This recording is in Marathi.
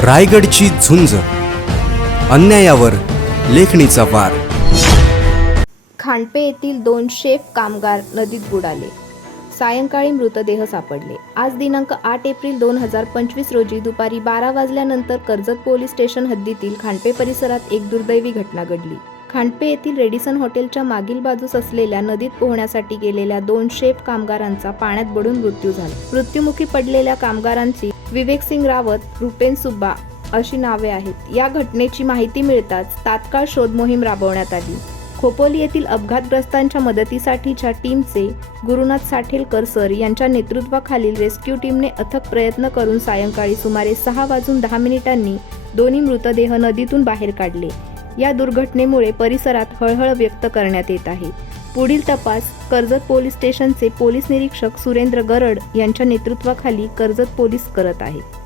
रायगडची झुंज. अन्यायावर लेखणीचा वार. खांडपे येथील दोन शेफ कामगार नदीत बुडाले. सायंकाळी मृतदेह सापडले. आज दिनांक आठ एप्रिल दोन हजार पंचवीस रोजी दुपारी बारा वाजल्यानंतर कर्जत पोलीस स्टेशन हद्दीतील खांडपे परिसरात एक दुर्दैवी घटना घडली. खांडपे येथील रेडिसन हॉटेलच्या मागील बाजूस असलेल्या नदीत पोहण्यासाठी गेलेल्या दोन शेफ कामगारांचा पाण्यात बुडून मृत्यू झाला. मृत्युमुखी पडलेल्या कामगारांची विवेक सिंग रावत रुपेन सुब्बा अशी नावे आहेत. या घटनेची माहिती मिळताच तात्काळ शोध मोहीम राबवण्यात आली. खोपोली येथील अपघातग्रस्तांच्या मदतीसाठीच्या टीमचे गुरुनाथ साठेलकर सर यांच्या नेतृत्वाखालील रेस्क्यू टीमने अथक प्रयत्न करून सायंकाळी सुमारे सहा वाजून दहा मिनिटांनी दोन्ही मृतदेह नदीतून बाहेर काढले. या दुर्घटनेमुळे परिसरात हळहळ व्यक्त करण्यात येत आहे. पुढील तपास कर्जत पोलीस स्टेशनचे पोलीस निरीक्षक सुरेंद्र गरड यांच्या नेतृत्वाखाली कर्जत पोलीस करत आहेत